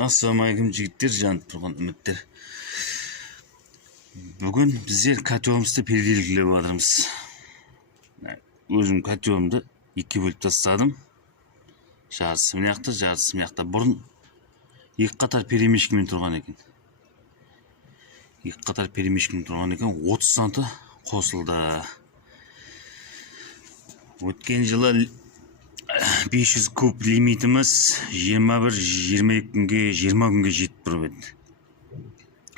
Ассалаумағалейкум жігіттер, жанып тұрған үміттер. Бүгін біздер котелымызды переделгілеп жатырмыз. Өзім котелымды екіге бөліп тастадым. Жарысы мыняқта, жарысы мыняқта. Бұрын екі қатар перемешкімен тұрған екен. 30 санты қосылды. Өткен жылы 500 куб лимитіміз 21-22 күнге жетіп тұрып еді.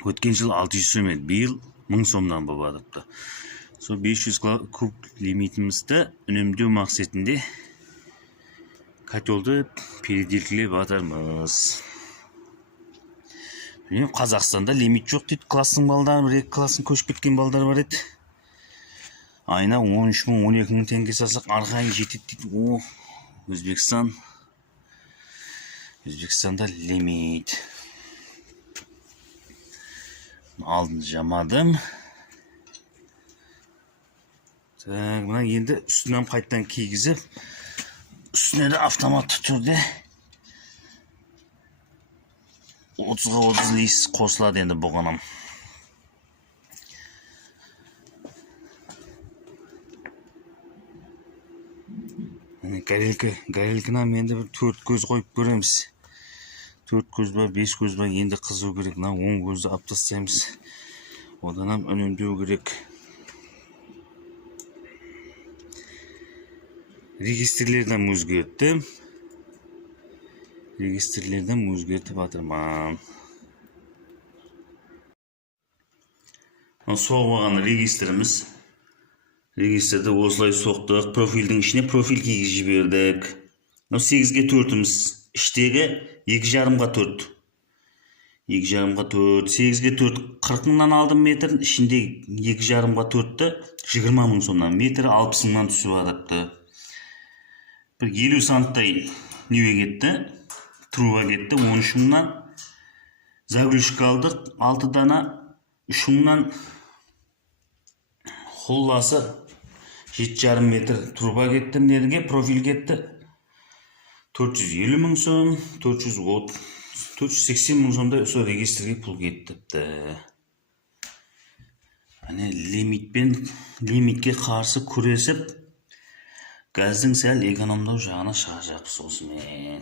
Өткен жыл 600 сом еді, биыл 1000 сомнан болып жатырыпты. Сол 500 куб лимитімізді үнемдеу мақсатында котелді переделкілеп жатырмыз. Қазақстанда лимит жоқ дейді, класстың балдары, бір классын көшіп кеткен балдар бар еді. Айна 13 мың, 12 мың теңге салсақ арқайын жетеді дейді. Өзбекстанда лимит. Алдын жамадым. Мына енді үстінен қайттан кигізіп, үстіне де автоматты түрде 30-ға 30 лист қосылады енді бұғанам. Горелкінам енді бір 4 көз қойып көреміз. 4 көз ба, 5 көз ба енді қызу керек. 10 көзді аптастаймыз. Оданам үнемдеу керек. Регистрлерден өзгерттім. Өзгертіп атырман. Соғылған регистріміз. Регистрді осылай соқтық. Профильдің ішіне профиль кигіз жібердік. 8-ге 4-іміз. Іштегі 2,5-ға 4. 2,5-ға 4. 8-ге 4. 40 мыңнан алдым метрін. Ішінде 2,5-ға 4-ті 20 мың сомнан. Метрі 60 мыңнан түсіп адапты. Бір 50 санттай неге кетті. Труба кетті. 13 мыңнан. Заглюшка алдық. 6 дана. 3 мыңнан. Құлласы 7,5 метр труба кетті. Нерге профиль кетті. 450 мың сом, 480 мың сомда сол регистрге пұл кеттіпті. Лимитке қарсы күресіп, газдың сәл экономдау жағына шығаржаппыз осымен.